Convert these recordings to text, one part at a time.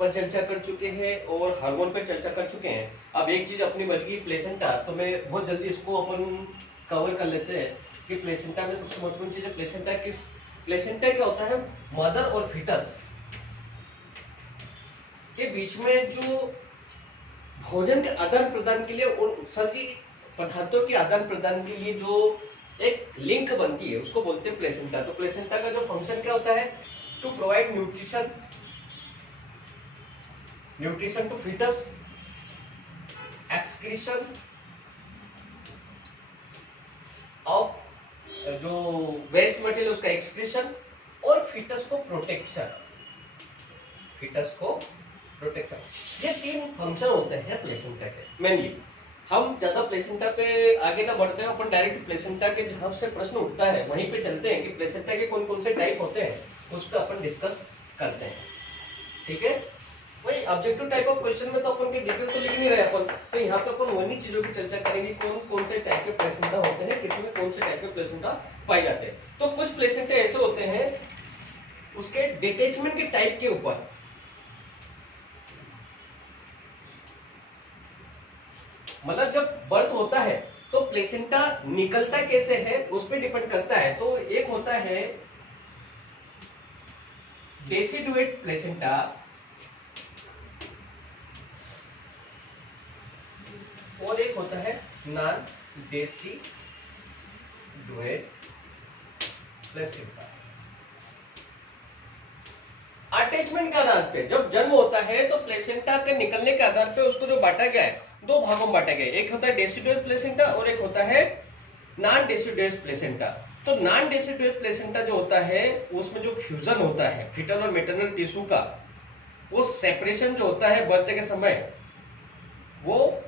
पर चर्चा कर चुके हैं और हार्मोन पे चर्चा कर चुके हैं। अब एक चीज अपनी बच गई प्लेसेंटा, तो मैं बहुत जल्दी इसको अपन कवर कर लेते हैं कि प्लेसेंटा में सबसे महत्वपूर्ण चीज है प्लेसेंटा क्या होता है, मदर और फीटस के बीच में जो भोजन के आदान प्रदान के लिए और उत्सर्जी पदार्थों के आदान प्रदान के लिए जो एक लिंक बनती है उसको बोलते हैं प्लेसेंटा। तो प्लेसेंटा का जो फंक्शन क्या होता है, to provide nutrition to foetus, excretion of जो वेस्ट मटेरियल उसका एक्सक्रीशन, और फीटस को प्रोटेक्शन। ये 3 फंक्शन होते हैं प्लेसेंटा के मेनली। हम ज्यादा प्लेसेंटा पे आगे ना बढ़ते हैं, अपन डायरेक्ट प्लेसेंटा के जहां से प्रश्न उठता है वहीं पे चलते हैं कि प्लेसेंटा के कौन कौन से टाइप होते हैं, उस पर अपन डिस्कस करते हैं। ठीक है, वही ऑब्जेक्टिव टाइप ऑफ क्वेश्चन में तो अपन की डिटेल तो लिख नहीं रहे अपन, तो यहाँ पे अपन वही चीजों की चर्चा करेंगे कौन कौन से टाइप के प्लेसेंटा होते हैं, किसी में कौन से टाइप के प्लेसेंटा पाए जाते हैं। तो कुछ प्लेसेंटा ऐसे होते हैं उसके डिटेचमेंट के टाइप के ऊपर, मतलब जब बर्थ होता है तो प्लेसेंटा निकलता कैसे है उस पर डिपेंड करता है। तो एक होता है डेसिडुएट प्लेसेंटा, और एक होता है नॉन डेसिडुएट प्लेसेंटा। अटैचमेंट के आधार पे जब जन्म होता है तो प्लेसेंटा के निकलने के आधार पे उसको जो बांटा गया है 2 भागों में बांटा गया है, एक होता है डेसिडुअस प्लेसेंटा और एक होता है नॉन डेसिडुअस प्लेसेंटा। तो नॉन डेसिडुअस प्लेसेंटा जो होता है उसमें जो फ्यूजन होता है फीटल और मैटरनल टिश्यू का, वो सेपरेशन जो होता है बर्थ के समय वो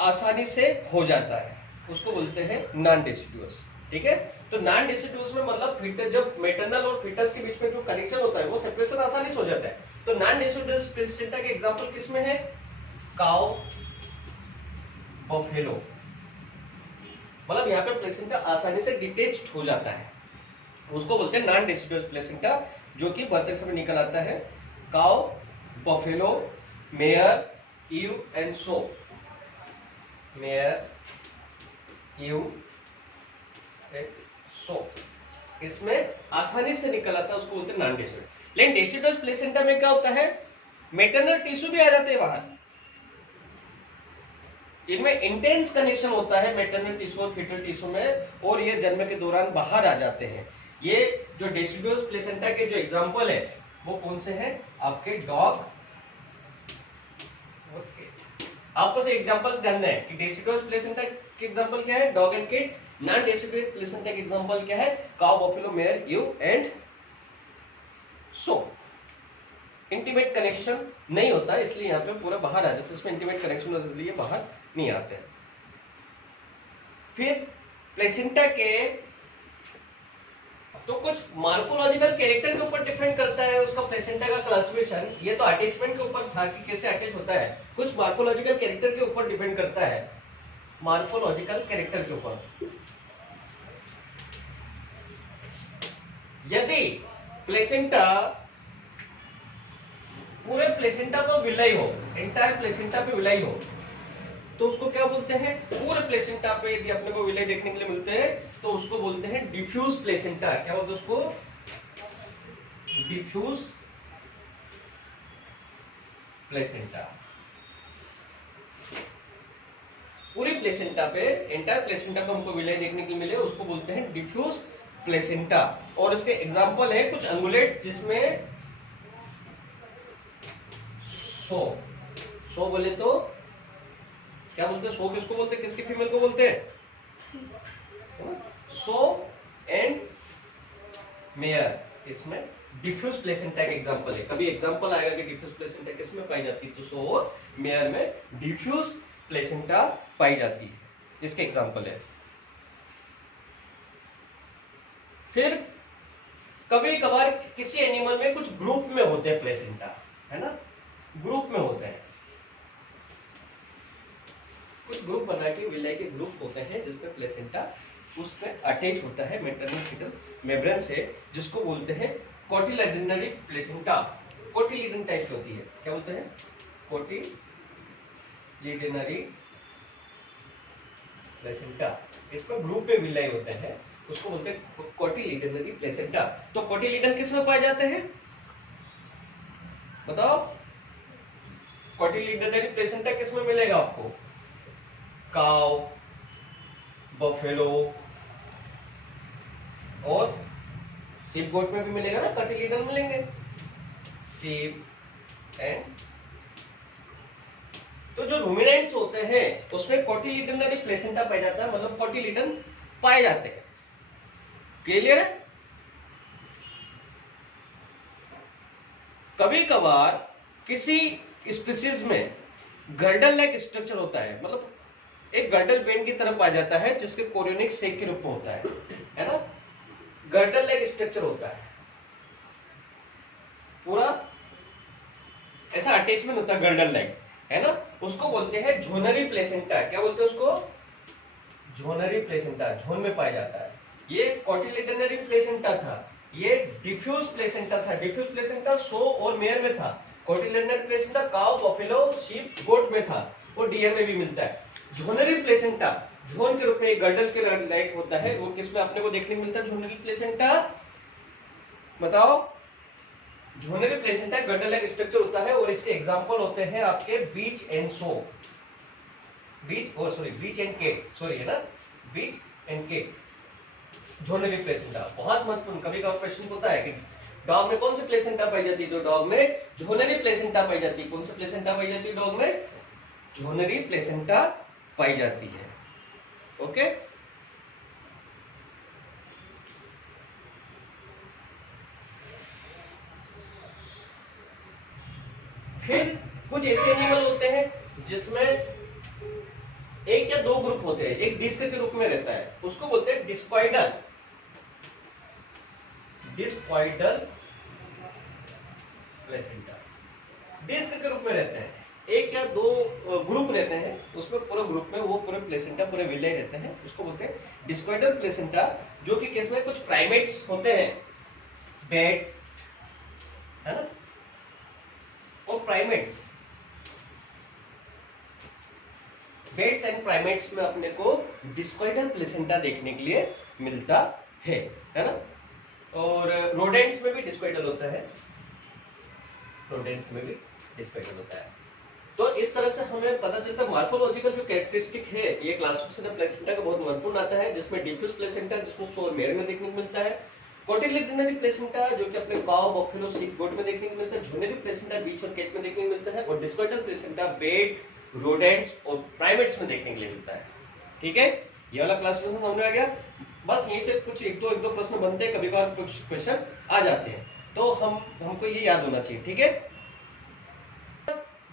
आसानी से हो जाता है, उसको बोलते हैं नॉन डेसिडुअस। ठीक है, तो नॉन डेसिडुअस में मतलब फीटस जब मैटरनल और फीटस के बीच में जो कनेक्शन होता है वो सेपरेशन आसानी से हो जाता है। तो नॉन डेसिडुअस प्लेसेंटा के एग्जांपल किसमें है, काउ, बफेलो, मतलब यहाँ पे प्लेसेंटा आसानी से डिटेच्ड हो जाता है, उसको बोलते हैं नॉन डेसिडुअस प्लेसेंटा, जो कि बर्थ के समय निकल आता है। Cow, buffalo, mare, ewe and so, mare, ewe, so, इसमें आसानी से निकल आता है, उसको बोलते हैं नॉन डेसिडुअस। लेकिन डेसिडुअस प्लेसेंटा में क्या होता है, मैटरनल टिश्यू भी आ जाते हैं बाहर, इनमें इंटेंस कनेक्शन होता है मैटरनल टिश्यू और फीटल टिश्यू में, और ये जन्म के दौरान बाहर आ जाते हैं। ये जो डेसिडुअस प्लेसेंटा के जो एग्जांपल है वो कौन से हैं, आपके डॉग। आपको से एग्जांपल ध्यान है कि डेसिडुअस प्लेसेंटा के एग्जांपल क्या है, dog and kid. Non deciduous placenta के एग्जांपल क्या है, cow, buffalo, mare, ewe and so. Intimate connection नहीं होता इसलिए यहाँ पे पूरा बाहर आ जाता है, इसमें इंटीमेट कनेक्शन इसलिए बाहर नहीं आते हैं। फिर प्लेसेंटा के तो कुछ मॉर्फोलॉजिकल कैरेक्टर के ऊपर डिपेंड करता है उसका प्लेसेंटा का क्लासिफिकेशन। ये तो अटैचमेंट के ऊपर था कि कैसे अटैच होता है, कुछ मॉर्फोलॉजिकल कैरेक्टर के ऊपर डिपेंड करता है, मॉर्फोलॉजिकल कैरेक्टर के ऊपर। यदि प्लेसेंटा पूरे प्लेसेंटा पर विलय हो, एंटायर प्लेसेंटा पे विलय हो, तो उसको क्या बोलते हैं, पूरे प्लेसेंटा पे यदि अपने को विलय देखने के लिए मिलते हैं तो उसको बोलते हैं डिफ्यूज प्लेसेंटा। क्या बोलते हैं उसको, डिफ्यूज प्लेसेंटा। पूरी प्लेसेंटा पे, एंटायर प्लेसेंटा पे हमको विलय देखने के लिए मिले उसको बोलते हैं डिफ्यूज प्लेसेंटा। और इसके एग्जांपल है कुछ अंगुलेट जिसमें सो बोले तो क्या बोलते हैं, सो किसको बोलते हैं, किसकी फीमेल को बोलते हैं, सो एंड मेयर, इसमें डिफ्यूज प्लेसेंटा के एग्जांपल है। कभी एग्जांपल आएगा कि डिफ्यूज प्लेसेंटा किसमें पाई जाती है, तो सो और मेयर में डिफ्यूज प्लेसेंटा पाई जाती है, इसके एग्जांपल है। फिर कभी कभार किसी एनिमल में कुछ ग्रुप में होते हैं प्लेसेंटा, है ना, ग्रुप में होते हैं, कुछ ग्रुप बना के विलय के ग्रुप होते हैं जिसमें प्लेसेंटा उसमें अटैच होता है मैटरनल फीटल मेम्ब्रेन से, जिसको बोलते हैं कोटिलेडनरी प्लेसेंटा। कोटिलिडन टाइप की होती है। क्या बोलते हैं? कोटिलिडनरी प्लेसेंटा। इसमें ग्रुप में विलाई होते हैं, उसको बोलते हैं कोटिलिडनरी प्लेसेंटा। तो कोटिलिडन किस में पाए जाते हैं बताओ? कोटिलिडनरी प्लेसेंटा किस में मिलेगा आपको? काउ, बफेलो और सीप गोट में भी मिलेगा ना, कोटिलिडन मिलेंगे, सीप एंड। तो जो रूमिनेंट्स होते हैं उसमें कोटिलिडनरी प्लेसेंटा पाया जाता है, मतलब कोटिलिडन पाए जाते हैं। क्लियर है? कभी कभार किसी स्पीसीज में गर्डल लाइक स्ट्रक्चर होता है, मतलब एक गर्डल बेंड की तरफ आ जाता है जिसके कोरियोनिक सेक के रूप में होता है ना? गर्डल लाइक स्ट्रक्चर होता है, पूरा ऐसा अटैचमेंट होता है गर्डल लाइक, है ना? उसको बोलते हैं झोनरी प्लेसेंटा। क्या बोलते हैं उसको? झोनरी प्लेसेंटा, झोन में पाया जाता है। ये कोटिलिडनरी प्लेसेंटा था, ये डिफ्यूज प्लेसेंटा था। डिफ्यूज प्लेसेंटा सो और मेयर में था। कोटिलिडनरी प्लेसेंटा काउ, बफेलो, शीप, गोट में था, और डियर में भी मिलता है। झोनरी प्लेसेंटा झोन के रूप में गर्डल के लाइक होता है। वो किसमें अपने को देखने को मिलता है झोनरी प्लेसेंटा? बताओ। Zonary placenta girdle like structure होता है, और इसके एग्जांपल होते हैं आपके bitch and so, bitch and cat, sorry है ना, bitch and cat. Zonary placenta बहुत महत्वपूर्ण। कभी कभार प्रश्न होता है कि डॉग में कौन सी प्लेसेंटा पाई जाती है? तो डॉग में झोनरी प्लेसेंटा पाई जाती है। कौन सी प्लेसेंटा पाई जाती है डॉग में? झोनरी प्लेसेंटा पाई जाती है। ओके, फिर कुछ ऐसे एनिमल होते हैं जिसमें एक या दो ग्रुप होते हैं, एक डिस्क के रूप में रहता है, उसको बोलते हैं डिस्कॉइडल। डिस्कॉइडल प्लेसेंटा डिस्क के रूप में रहते हैं, एक या दो ग्रुप रहते हैं, उसमें पूरे ग्रुप में वो पूरे प्लेसेंटा पूरे विले रहते हैं, उसको बोलते हैं डिस्कॉइडल प्लेसेंटा। जो कि किसमें कुछ प्राइमेट्स होते हैं, बैट है ना, और प्राइमेट्स, बेट्स एंड प्राइमेट्स में अपने को डिस्कॉइडल प्लेसेंटा देखने के लिए मिलता है ना? और रोडेंट्स में भी डिस्कॉइडल होता है, रोडेंट्स में भी डिस्कॉइडल होता है। तो इस तरह से हमें पता चलता है मॉर्फोलॉजिकल जो कैरेक्टरिस्टिक है, ये क्लासिफिकेशन ऑफ प्लेसेंटा का बहुत महत्वपूर्ण आता है, जिसमें डिफ्यूज प्लेसेंटा जिसको सो और मेयर में देखने को मिलता है, कोटिलिडनरी प्लेसेंटा जो कि अपने काउ, बफेलो, शीप, गोट में देखने को मिलता है, झोनरी प्लेसेंटा बीच और केट में देखने को मिलता है, और डिस्कॉइडल प्लेसेंटा बेट, रोडेंट्स और प्राइमेट्स में देखने के लिए मिलता है। ठीक है, ये वाला क्लासिफिकेशन समझ में आ गया। बस यहीं से कुछ एक दो प्रश्न बनते हैं, कभी कभार कुछ क्वेश्चन आ जाते हैं, तो हमको ये याद होना चाहिए। ठीक है,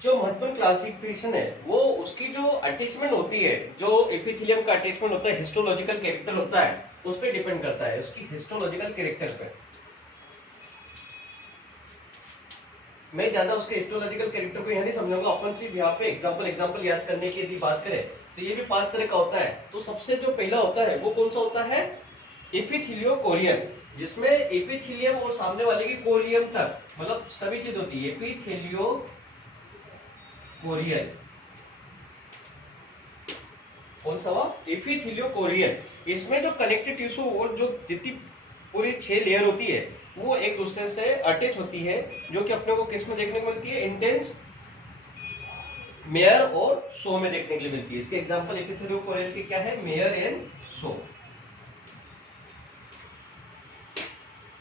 जो महत्वपूर्ण क्लासिफिकेशन है वो उसकी जो अटैचमेंट होती है, जो एपिथेलियम का अटैचमेंट होता है, हिस्टोलॉजिकल कैरेक्टर होता है, उस पर डिपेंड करता है, उसकी हिस्टोलॉजिकल कैरेक्टर पे। मैं ज्यादा उसके हिस्टोलॉजिकल कैरेक्टर को यहाँ नहीं समझाऊंगा, अपन सिर्फ यहाँ पे एग्जांपल याद करने की यदि बात करें तो ये भी 5 तरह का होता है। तो सबसे जो पहला होता है वो कौन सा होता है? एपिथेलियो कोरियन, जिसमें एपिथेलियम और सामने वाले की कोरियम तक, मतलब सभी चीज होती है। एपिथेलियो कोरियन कौन सा हुआ? एपिथेलियो कोरियन। इसमें जो कनेक्टिव टिश्यू और जो जितनी पूरी 6 लेयर होती है वो एक दूसरे से अटैच होती है, जो कि अपने को किस में देखने को मिलती है? इंटेंस, मेयर और सो में देखने के लिए मिलती है। इसके एग्जांपल एपिथेलियो कोरियन के क्या है? Mare and so.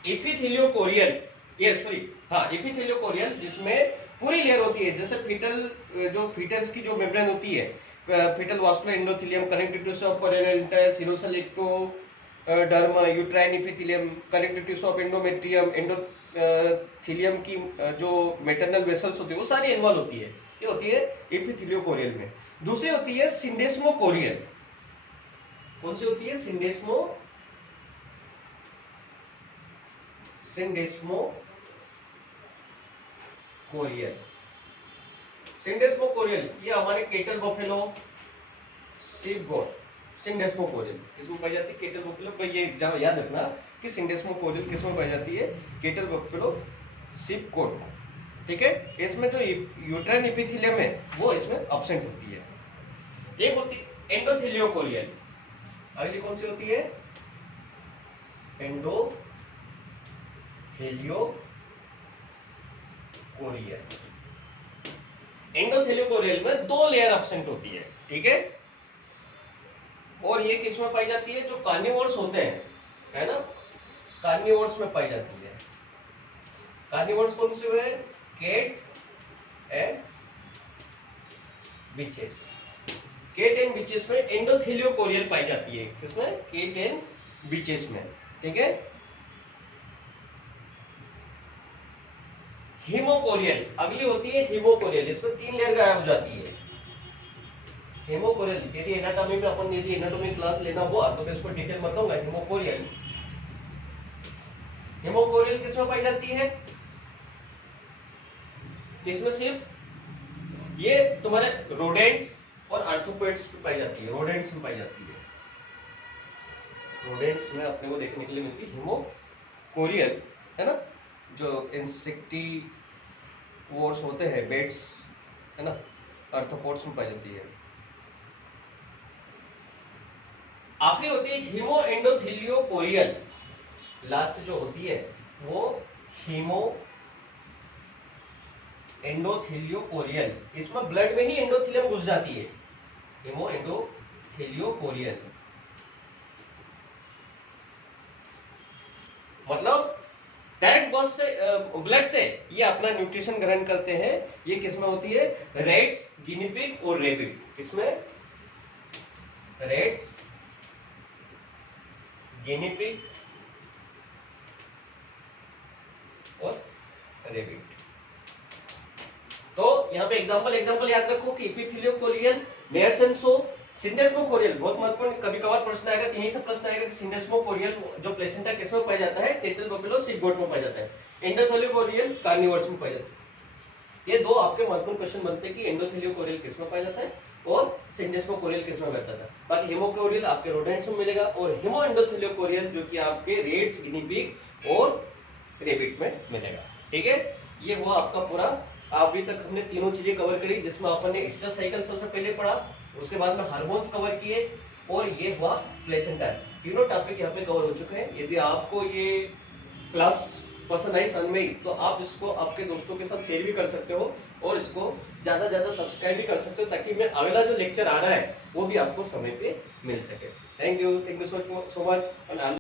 Epitheliochorial, ये सॉरी हाँ, एपिथेलियो कोरियल जिसमें पूरी लेयर होती है, जैसे फीटल, जो फीटस की जो मेम्ब्रेन होती है, foetal vascular endothelium, connective tissue of कोरियल, serosal ectoderm, uterine epithelium, connective tissue of endometrium, endothelium की जो मेटरनल वेसल्स होती है वो सारी इन्वॉल्व होती है। ये होती है एपिथेलियो कोरियल में। दूसरी होती है सिंडेस्मो कोरियल। कौन सी होती है? सिंडेस्मो कोरियल। सिंडेस्मो कोरियल ये हमारे cattle buffalo, sheep goat, syndesmochorial किसमें पाई जाती है? Cattle buffalo. भाई ये एग्जाम याद रखना कि सिंडेस्मो कोरियल किसमें पाई जाती है? Cattle buffalo, sheep goat. ठीक है। इसमें जो यूट्राइन एपिथेलियम है वो इसमें एब्सेंट होती है। एक होती है एंडोथेलियोकोरियल, अगली कौन सी होती है? एंडोथेलियोकोरियल। एंडोथेलियोकोरियल में 2 लेयर एब्सेंट होती है, ठीक है। और ये किस में पाई जाती है? जो कार्निवोर्स होते हैं, है ना, कार्निवोर्स में पाई जाती है। कार्निवोर्स कौन से हुए? Cat and bitches. Cat and bitches में एंडोथेलियोकोरियल पाई जाती है। किसमें? कैट एंड बिचेस में, ठीक है। हीमोकोरियल अगली होती है हीमोकोरियल, इसमें 3 लेयर गायब हो जाती है। हीमोकोरियल यदि एनाटॉमी में अपन यदि एनाटॉमी क्लास लेना हुआ तो मैं इसको डिटेल बताऊंगा। हीमोकोरियल, हीमोकोरियल किसमें पाई जाती है? इसमें सिर्फ ये तुम्हारे रोडेंट्स और आर्थ्रोपोड्स में पाई जाती है। रोडेंट्स में पाई जाती है। रोडेंट्स में अपने को देखने के लिए मिलती है हीमोकोरियल, है ना, जो इंसेक्टिवोर्स होते हैं, बेट्स, है ना, आर्थ्रोपोड्स में पाई जाती है। आखिरी होती है हीमो एंडोथेलियोकोरियल, लास्ट जो होती है वो हीमो एंडोथेलियोकोरियल। इसमें ब्लड में ही एंडोथेलियम घुस जाती है। हीमो एंडोथेलियोकोरियल मतलब डायरेक्ट बस से ब्लड से ये अपना न्यूट्रिशन ग्रहण करते हैं। ये किसमें होती है? रेट्स, गिनी पिग और रेबिट। किसमें? रेट्स, गिनी पिग और रेबिट। तो यहाँ पे एग्जांपल याद रखो कि एपिथेलियोकोरियल, मेयर्सन शो, सिंडेस्मोकोरियल बहुत महत्वपूर्ण, कभी कभार प्रश्न आएगा, यही सब प्रश्न आएगा कि सिंडेस्मोकोरियल जो प्लेसेंटा किसमें पाया जाता है? टेटल बफेलो सिक गोट में पाया जाता है। एंडोथेलियोकोरियल कार्निवोर्स में पाया जाता है। ये 2 आपके महत्वपूर्ण क्वेश्चन बनते हैं कि एंडोथेलियोकोरियल किसमें पाया जाता है और सिंडेस्मोकोरियल किसमें पाया जाता है। बाकी हीमोकोरियल आपके रोडेंट्स में मिलेगा और हीमो एंडोथेलियोकोरियल जो कि आपके रेट्स, गिनी पिग और रेबिट में मिलेगा, ठीक है। ये हुआ आपका पूरा। अभी तक हमने तीनों चीजें कवर करी, जिसमें अपन ने स्ट्रेस साइकिल सबसे पहले पढ़ा, उसके बाद में हार्मोन्स कवर किए और ये हुआ प्लेसेंटा। तीनों टॉपिक यहाँ पे कवर हो चुके हैं। यदि आपको ये क्लास पसंद आई समझ में, तो आप इसको आपके दोस्तों के साथ शेयर भी कर सकते हो और इसको ज्यादा ज्यादा सब्सक्राइब भी कर सकते हो, ताकि मैं अगला जो लेक्चर आ रहा है वो भी आपको समय पे मिल सके। Thank you so much.